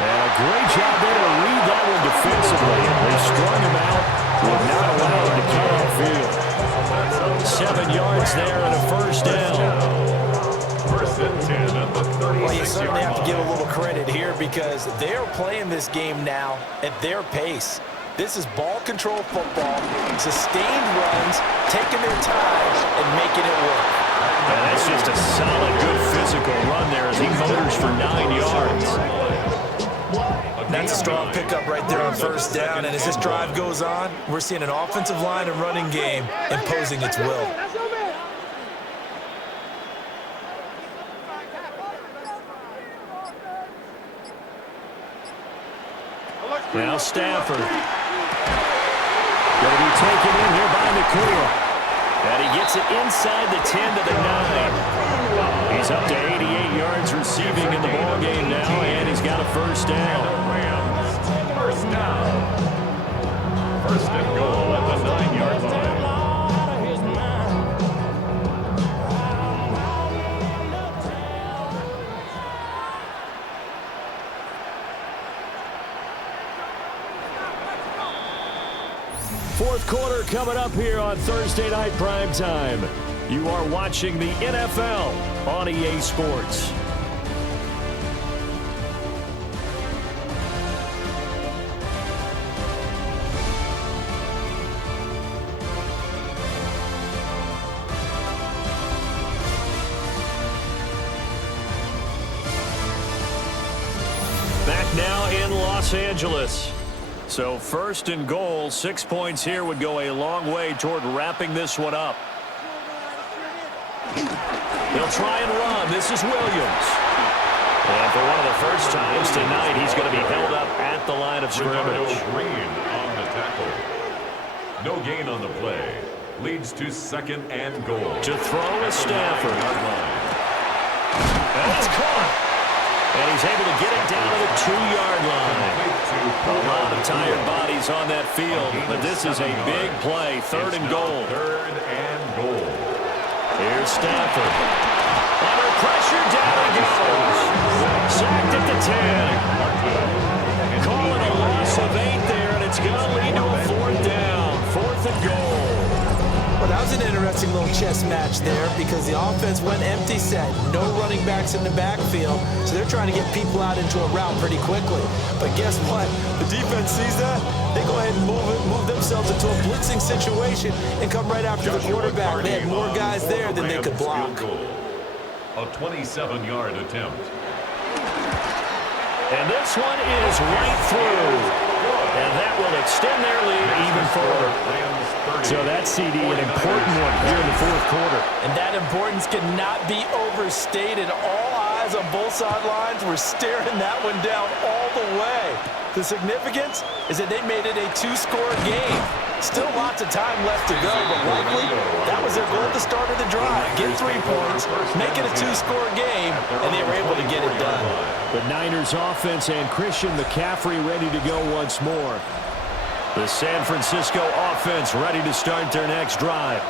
And a great job there to read that one defensively. They strung him out, would not allow him to cut off field. 7 yards there and a first down. First and 10 at the 36-yard line. Well, you certainly have to give a little credit here because they're playing this game now at their pace. This is ball control football, sustained runs, taking their time, and making it work. And that's just a solid, good physical run there as he motors for 9 yards. That's a strong pickup right there on first down. And as this drive goes on, we're seeing an offensive line and running game imposing its will. Now Stafford. Going to be taken in here by Nakua. And he gets it inside the 10 to the 9. He's up to 88 yards receiving in the ballgame now, and he's got a first down. First down. First and goal at the 9-yard line. Fourth quarter coming up here on Thursday Night Primetime. You are watching the NFL on EA Sports. Back now in Los Angeles. So first and goal, 6 points here would go a long way toward wrapping this one up. They'll try and run. This is Williams. And for one of the first times tonight, he's going to be held up at the line of scrimmage. Green on the tackle. No gain on the play. Leads to second and goal. To throw is Stafford. And it's caught. And he's able to get it down to the 2-yard line. A lot of tired bodies on that field, but this is a big play. Third and goal. Third and goal. Here's Stafford. Under pressure, down he goes. Sacked at the 10. Calling a loss of 8 there, and it's going to lead to a fourth down. Fourth and goal. Well, that was an interesting little chess match there because the offense went empty set. No running backs in the backfield, so they're trying to get people out into a route pretty quickly. But guess what? The defense sees that. They go ahead and move themselves into a blitzing situation and come right after the quarterback. They had more guys there than they could block. A 27-yard attempt. And this one is right through. And that will extend their lead even further. So that CD, an important one here in the fourth quarter. And that importance cannot be overstated. All guys on both sidelines were staring that one down all the way. The significance is that they made it a two-score game. Still lots of time left to go, but likely that was their goal at the start of the drive. Get 3 points, make it a two-score game, and they were able to get it done. The Niners offense and Christian McCaffrey ready to go once more. The San Francisco offense ready to start their next drive.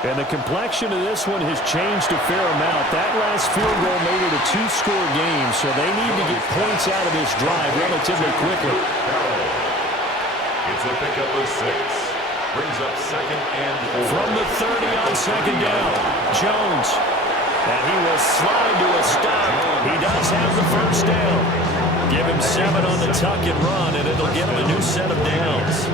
And the complexion of this one has changed a fair amount. That last field goal made it a two-score game, so they need to get points out of this drive relatively quickly. It's a pickup of 6. Brings up 2nd and 4. From the 30 on 2nd down, Jones. And he will slide to a stop. He does have the first down. Give him 7 on the tuck and run, and it'll give him a new set of downs.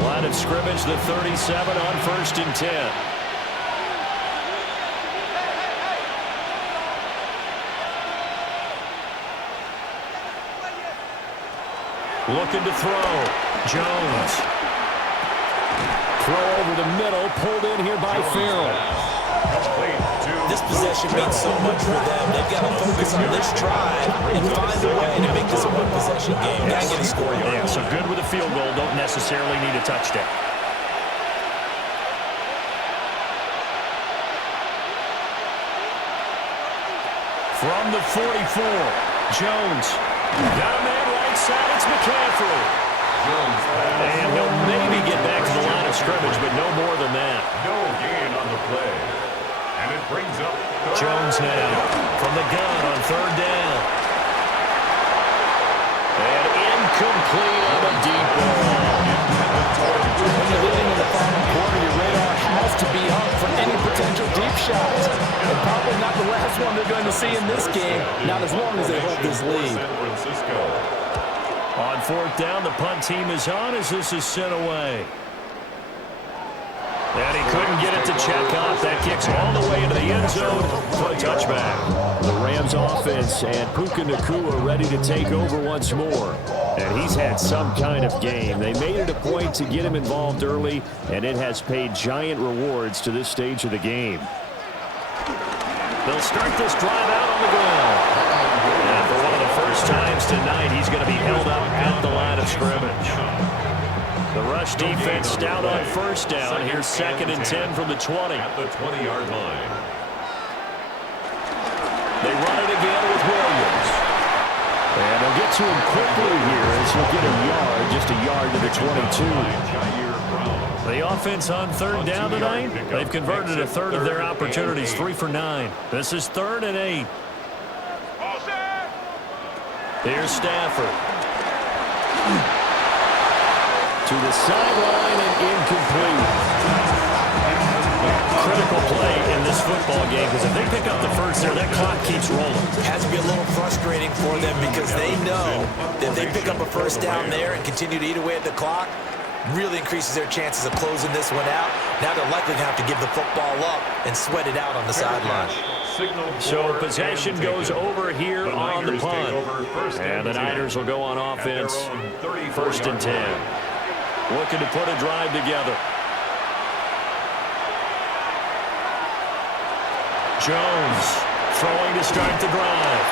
Line of scrimmage, the 37 on 1st and 10. Looking to throw. Jones. Throw over the middle, pulled in here by Farrell. This possession means so much for them. They've got to focus on this drive and find a way to make this a one-possession game. Got to get a score. Yeah, so good with a field goal. Don't necessarily need a touchdown. From the 44, Jones. Got a man right side. It's McCaffrey. And he'll maybe get back to the line of scrimmage, but no more than that. No gain on the play. And it brings up Jones now from the gun on 3rd down. And incomplete on a deep ball. When you're leading in the final quarter, your radar has to be up for any potential deep shots. And probably not the last one they're going to see in this game, not as long as they hold this lead. San Francisco. On 4th down, the punt team is on as this is sent away. And he couldn't get it to check off. That kicks all the way into the end zone for a touchback. The Rams offense and Puka Nacua ready to take over once more. And he's had some kind of game. They made it a point to get him involved early, and it has paid giant rewards to this stage of the game. They'll start this drive out on the ground. And for one of the first times tonight, he's going to be held up at the line of scrimmage. The rush defense stout on 1st down. Here's 2nd and 10 from the 20. At the 20-yard line. They run it again with Williams. And they'll get to him quickly here as he'll get a yard, just a yard to the 22. The offense on 3rd down tonight, they've converted a third of their opportunities, 3 for 9. This is 3rd and 8. Here's Stafford. To the sideline and incomplete. Critical play in this football game because if they pick up the first there, that clock keeps rolling. It has to be a little frustrating for them because they know that if they pick up a first down there and continue to eat away at the clock, really increases their chances of closing this one out. Now they're likely to have to give the football up and sweat it out on the sideline. So possession goes over here on the punt. And the Niners will go on offense, 1st and 10. Looking to put a drive together. Jones throwing to start the drive.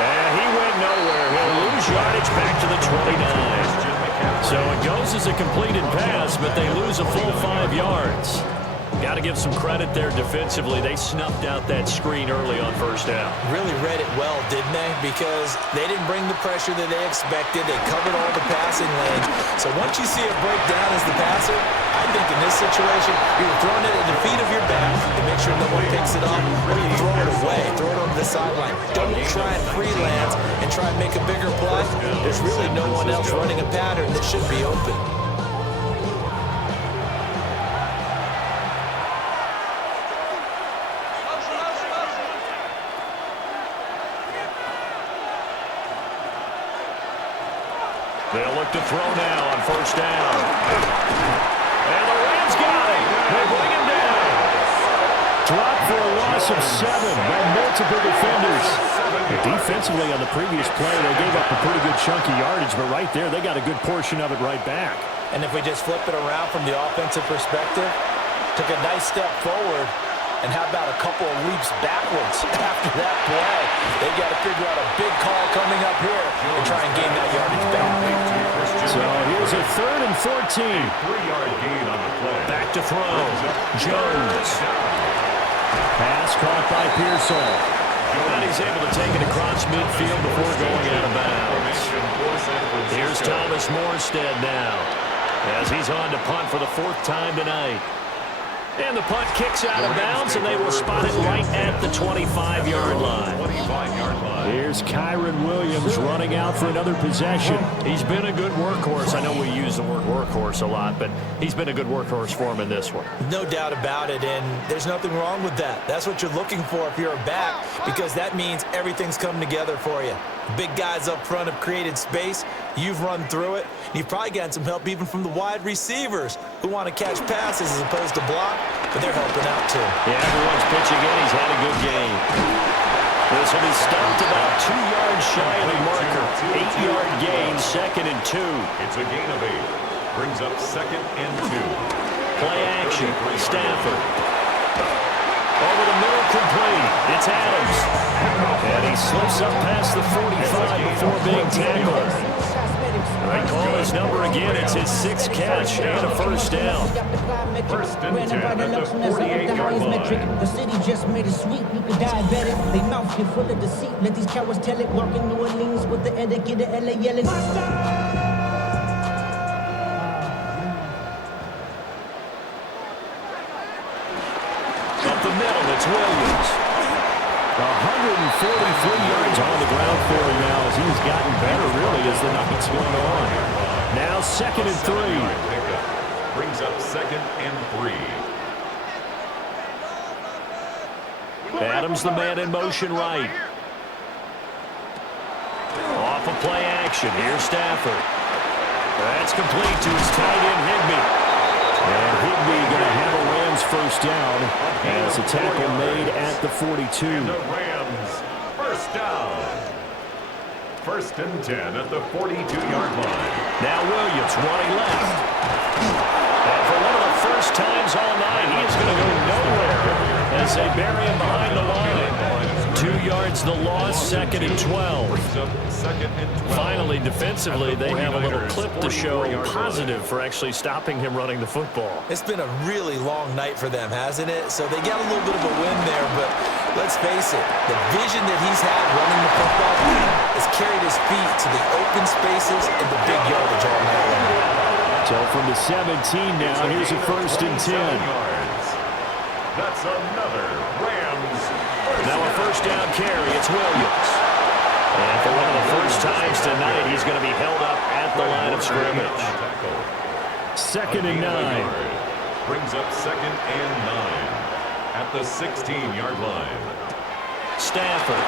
And he went nowhere. He'll lose yardage back to the 29. So it goes as a completed pass, but they lose a full 5 yards. Got to give some credit there defensively. They snuffed out that screen early on 1st down. Really read it well, didn't they? Because they didn't bring the pressure that they expected. They covered all the passing lanes. So once you see it break down as the passer, I think in this situation, you're throwing it at the feet of your back to make sure no one picks it up, or you throw it away, throw it over the sideline. Don't try and freelance and try and make a bigger play. There's really no one else running a pattern that should be open. They'll look to throw now on 1st down. And the Rams got him. They bring him down. Dropped for a loss of 7 by multiple defenders. Defensively on the previous play, they gave up a pretty good chunk of yardage, but right there, they got a good portion of it right back. And if we just flip it around from the offensive perspective, Took a nice step forward. And how about a couple of leaps backwards after that play? They got to figure out a big call coming up here and try and gain that yardage back. So here's a 3rd and 14. 3-yard gain on the play. Back to throw. Jones. Pass caught by Pearsall. And he's able to take it across midfield before going out of bounds. Here's Thomas Morstead now, as he's on to punt for the 4th time tonight. And the punt kicks out of bounds, and they will spot it right at the 25-yard line. Here's Kyron Williams running out for another possession. He's been a good workhorse. I know we use the word workhorse a lot, but he's been a good workhorse for him in this one. No doubt about it, and there's nothing wrong with that. That's what you're looking for if you're a back, because that means everything's coming together for you. Big guys up front have created space. You've run through it. You've probably gotten some help even from the wide receivers who want to catch passes as opposed to block, but they're helping out too. Yeah, everyone's pitching in. He's had a good game. This will be stopped about 2 yards shy of the marker. 8-yard gain, 2nd and 2. It's a gain of 8. Brings up 2nd and 2. Play action. Stafford. Over the middle, complete. It's Adams. And he slips up past the 45 before being tackled. They call his number again. It's his 6th catch and a 1st down. 1st and 10 at the 48-yard line. The city just made it sweet. You could diabetic. They mouth get full of deceit. Let these cowards tell it. Walking New Orleans with the etiquette of LA yelling. Up the middle, it's Williams. 143 yards on the ground for him now as he's gotten better, really, as the night's went on. Now 2nd and 3. Brings up 2nd and 3. Adams, the man in motion right. Off of play action. Here's Stafford. That's complete to his tight end, Higbee. And Higbee going to have a Rams 1st down as a tackle made at the 42. And the Rams 1st down. 1st and 10 at the 42-yard line. Now Williams running left. And for one of the first times all night, he is going to go nowhere as they bury him behind the line. 2 yards the loss, 2nd and 12. Finally, defensively, they have a little clip to show positive for actually stopping him running the football. It's been a really long night for them, hasn't it? So they got a little bit of a win there, but let's face it, the vision that he's had running the football has carried his feet to the open spaces and the big yardage all night long. So from the 17 now, here's a 1st and 10. That's another Rams. Now a 1st down carry, it's Williams. And for one of the first times tonight, he's going to be held up at the line of scrimmage. 2nd and 9. Brings up 2nd and 9 at the 16-yard line. Stafford.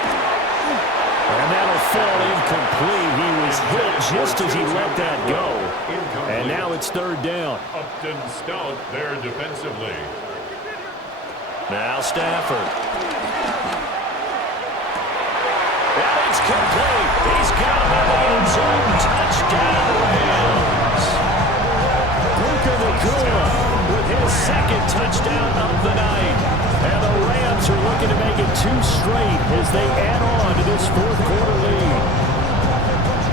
And that'll fall incomplete. He was hit just as he let that go. And now it's 3rd down. Upton stout there defensively. Now Stafford. And it's complete. He's got him in the end zone. Touchdown Rams. Puka Nacua with his 2nd touchdown of the night. And the Rams are looking to make it 2 straight as they add on to this 4th quarter lead.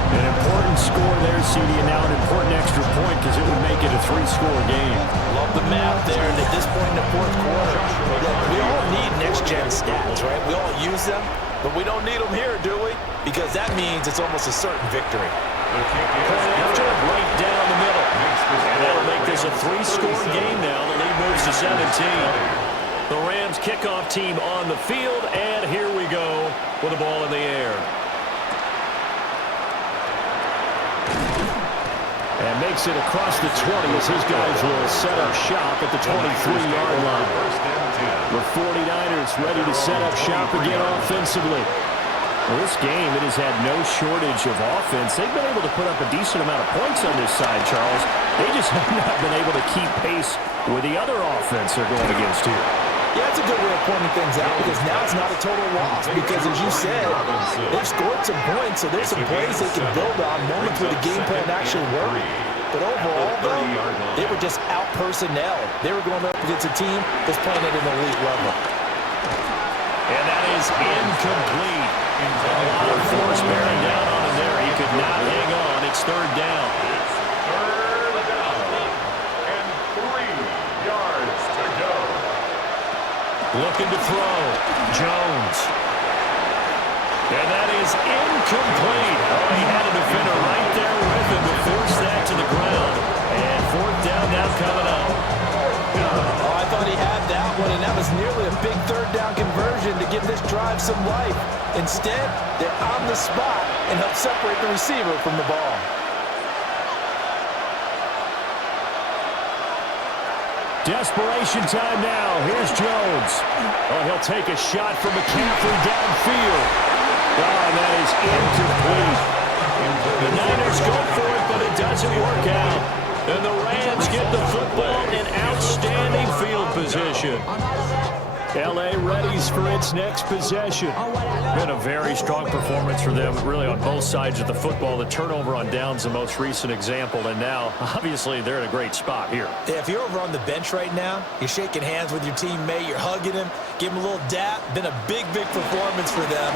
An important score there, CD, and now an important extra point because it would make it a 3-score game. Love the math there, and at this point in the 4th quarter, look, we all need next-gen stats, right? We all use them, but we don't need them here, do we? Because that means it's almost a certain victory. After right down the middle. And that'll make this a 3-score game now. The lead moves to 17. The Rams kickoff team on the field, and here we go with the ball in the air. And makes it across the 20 as his guys will set up shop at the 23-yard line. The 49ers ready to set up shop again offensively. Well, this game, it has had no shortage of offense. They've been able to put up a decent amount of points on this side, Charles. They just have not been able to keep pace with the other offense they're going against here. Yeah, that's a good way of pointing things out because now it's not a total loss because, as you said, they've scored some points, so there's some plays they can build on, moments where the game plan actually works. But overall, though, they were just out-personnel. They were going up against a team that's playing at an elite level. And that is incomplete. A lot of force bearing down on him there. He could not hang on. It's third down. It's third down. And 3 yards to go. Looking to throw. Jones. And that is incomplete. Oh, he had a defender right there with him to force that to the ground. And fourth down now coming up. Oh, I thought he had that one, and that was nearly a big third down conversion to give this drive some life. Instead, they're on the spot and help separate the receiver from the ball. Desperation time now. Here's Jones. Oh, he'll take a shot from McCaffrey downfield. Oh, and that is incomplete. The Niners go for it, but it doesn't work out. And the Rams get the football in outstanding field position. L.A. readies for its next possession. Been a very strong performance for them, really, on both sides of the football. The turnover on downs, the most recent example, and now, obviously, they're in a great spot here. Yeah, if you're over on the bench right now, you're shaking hands with your teammate, you're hugging him, give him a little dap. Been a big, big performance for them.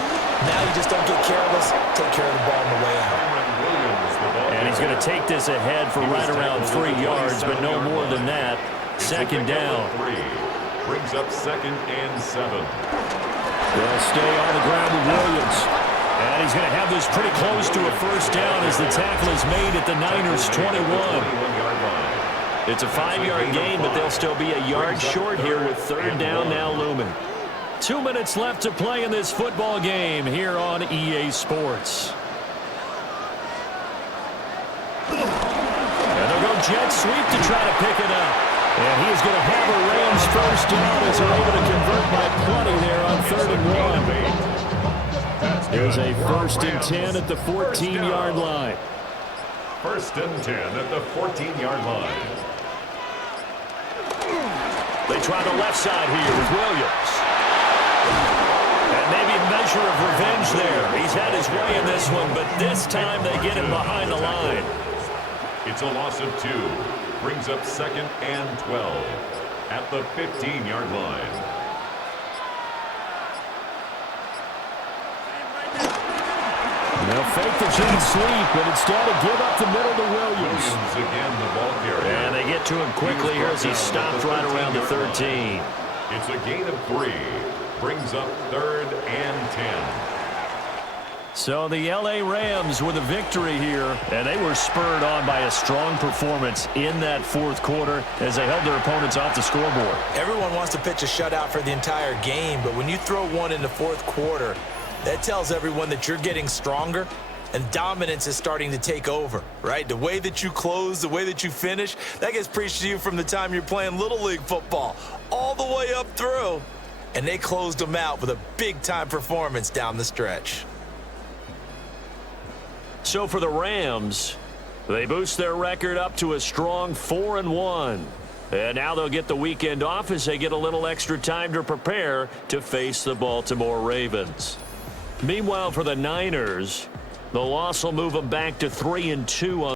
Now you just don't get careless. Take care of the ball on the way out. And he's going to take this ahead for right around 3 yards, but no more than that. Second down. Brings up 2nd and 7. They'll stay on the ground with Williams. And he's going to have this pretty close to a first down as the tackle is made at the Niners' 21. It's a 5-yard gain, but they'll still be a yard short here with third down now looming. 2 minutes left to play in this football game here on EA Sports. And they'll go jet sweep to try to pick it up. And he is going to have a Rams first down as they're able to convert by plenty there on 3rd and 1. There's a 1st and 10 at the 14-yard line. 1st and 10 at the 14-yard line. They try the left side here with Williams. And maybe a measure of revenge there. He's had his way in this one, but this time they get him behind the line. It's a loss of 2. Brings up 2nd and 12 at the 15-yard line. They'll fake the jet sweep, but instead of give up the middle to Williams. Again, the ball carrier. And they get to him quickly here as he stopped right around the 13. It's a gain of 3. Brings up 3rd and 10. So the L.A. Rams with a victory here, and they were spurred on by a strong performance in that 4th quarter as they held their opponents off the scoreboard. Everyone wants to pitch a shutout for the entire game, but when you throw one in the 4th quarter, that tells everyone that you're getting stronger and dominance is starting to take over, right? The way that you close, the way that you finish, that gets preached to you from the time you're playing Little League football all the way up through. And they closed them out with a big-time performance down the stretch. So for the Rams, they boost their record up to a strong 4-1. And now they'll get the weekend off as they get a little extra time to prepare to face the Baltimore Ravens. Meanwhile, for the Niners, the loss will move them back to 3-2 on